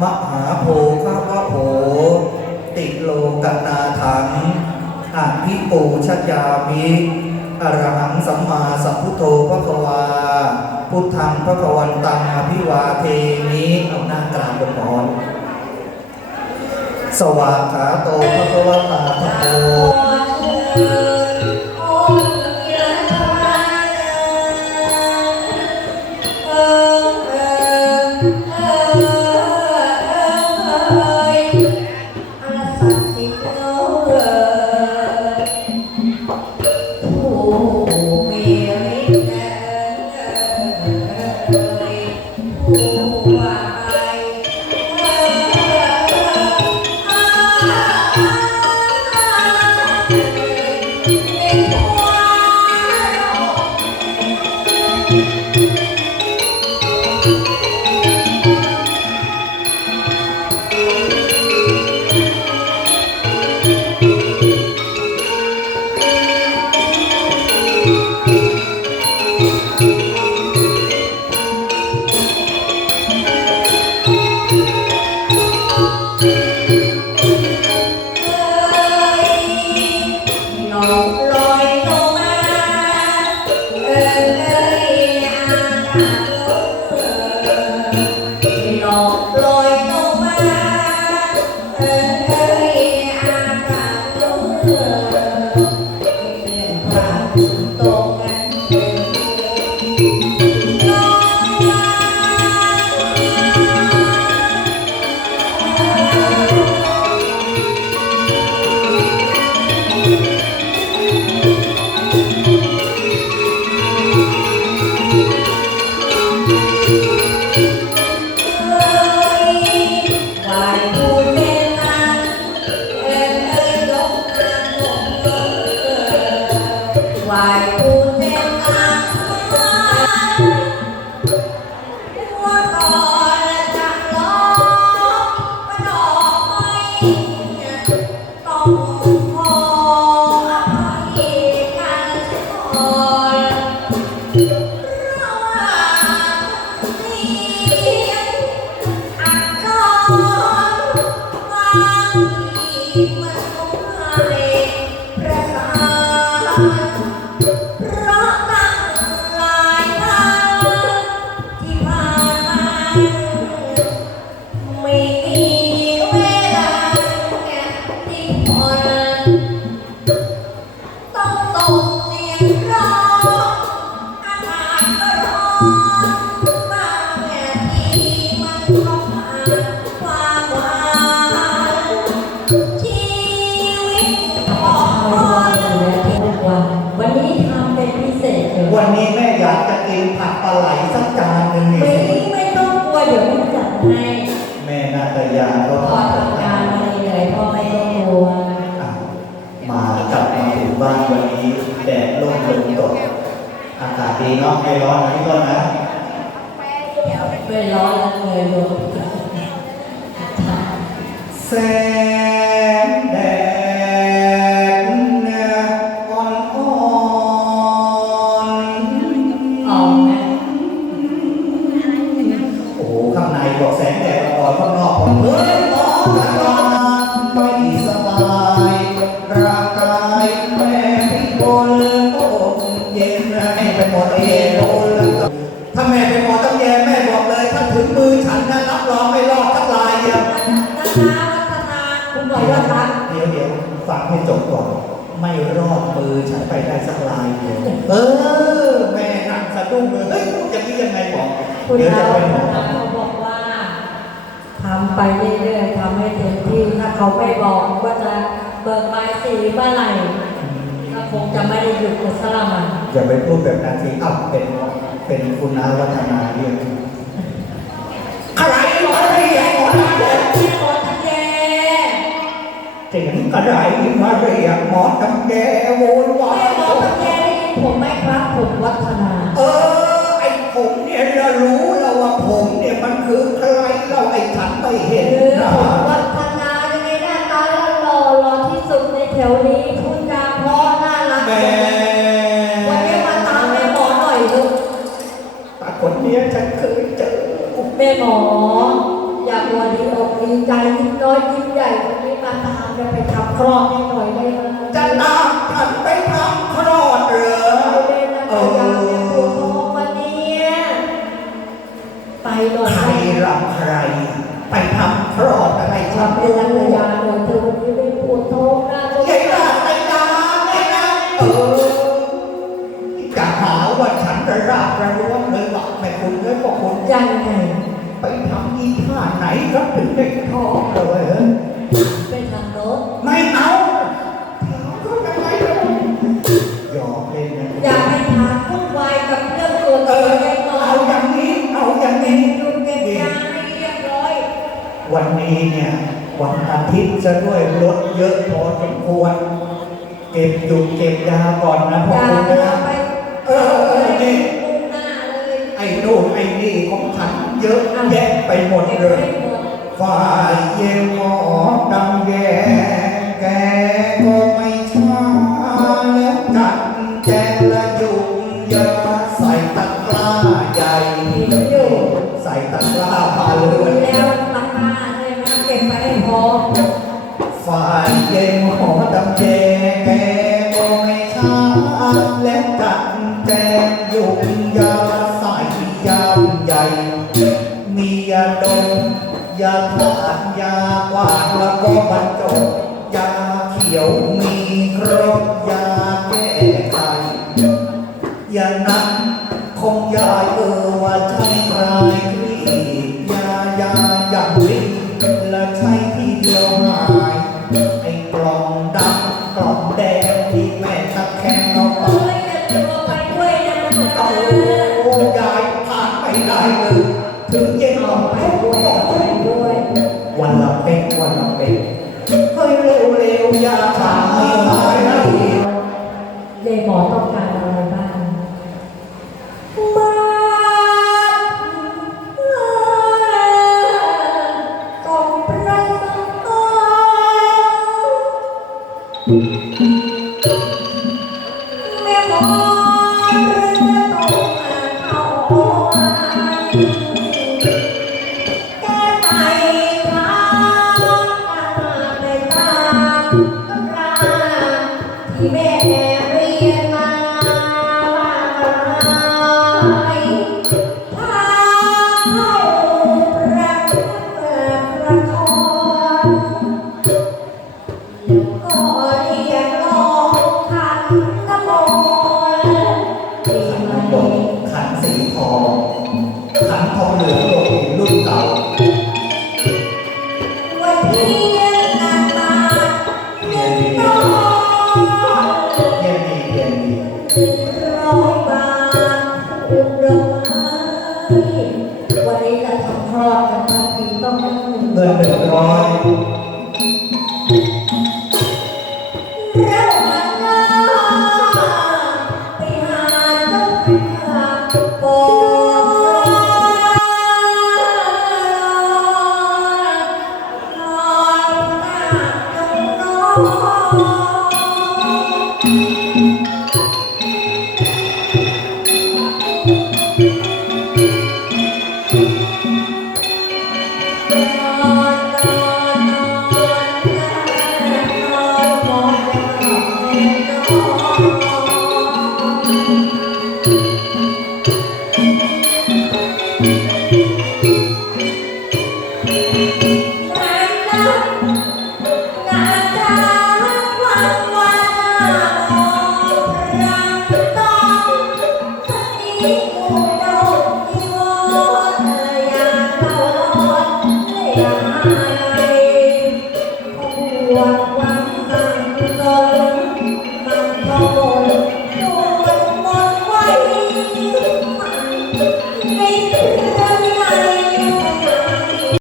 มหาโพคาวะโหติโลกนาถังอาภิปูชยามิอรหังสัมมาสัมพุทโธพระควา พุทธังพระควันตังอภิวาเทมิเอาหน้ากราบบนหมอนสวากขาโตพระควตาธโม วาไหลสักจานหนึ่งนี่ไม่สิไม่ต้องกลัวเดี๋ยวพี่จัดให้แม่นาตยาก็พ่อทำงานมาเหนื่อยพ่อไม่ต้องกลัวอะมากลับมาถึงบ้านวันนี้แดดร่มลมตกอากาศดีเนาะไม่ร้อนนะพี่ต้นนะไม่ร้อนแล้วเลยลงแส นให้ไปหมดเย็นโอนแล้วถ้าแม่เป็นหมอต้องแย่แม่บอกเลย ถ้าถึงมือฉันนะรับรองไม่รอดทักลายเดียวนานาวัฒนาคุณหมอยอดรักเดี๋ยวเดี๋ยวฟังให้จบก่อนไม่รอดมือฉันไปได้สักลายเดียวเออ แม่นั่งสะดุ้งเลยเฮ้ยจะคิดยังไงบอกคุณเดี๋ยวนาจะไปวัหมฒอนาเขาบอกว่าทำไปเรื่อยๆทำให้เต็มที่ถ้าเขาไม่บอกว่าจะเบิกใบสีเมื่อไหร่ก็ คงจะไม่ได้หยุดกับสลัมอะอย่าไปพูดแบบนั้นสิอ้าวเป็นเป็นคุณนาวัฒนาเรียกอะไรมาเรียกหมอนะที่หมดทั้งแย่เสียงกระไรมาเรียกหมอตำแกโวยวาแม่ยหมอทั้งแย่ได้ยินผมไหมครับผมวัฒนา เออ ไอ้ผมเนี่ยเรารู้แล้วว่าผมเนี่ยมันคือใครเราไอ้ฉันไม่เห็น จะไปทำคลอดให้หน่อยได้ไหมจะตามฉันไปทำคลอดเหรอเลยนะเอพยายามเนี่ยปวดอท้องวันนี้ไปหน่อยใครรำใคร ไปทำคลอดอะไรทำทำเป็ลูนกยาหน่อยเธอวันนี้ไม่ปวดท้องน้าก็ยายหลานไปนาไปนาเออจะหาว่าฉันระราบระรวมเลยหรอกแม่คุณเลยบอกคุณยังไงไปทำอีท่าไหนก็ถึงได้ท้องเลย นนี้เนี่ยวันอาทิตย์จะด้วยรถเยอะพอสมควรเก็บหยุดเก็บยาก่อนนะพ่ออย่าคุณเดินะนไปเออเออนี่มุ่งหน้าเลยไอ้นู่นไอ้นี่ของฉันเยอะแยะไปหมดเก็บเลยให้หมดฝ่ายเย็นหมอดำแย่แกก็ แล้วก็บรรจบยาเขียวมีครบยาแก้ไขยานั้นคงยายเออว่าใช่คลายคลี่ยายาอย่างนี้และใช่ที่เดียวหายไอ้กล่องดำกล่องแดง หมอต้ วันเทียนนานมาหนึ่งร้อยเย็นดีเย็นดีหนึ่งร้อยบาทอุดมให้วันนี้จะทำคลอดกันทั้งปีต้องได้หนึ่งเงินหนึ่งร้อย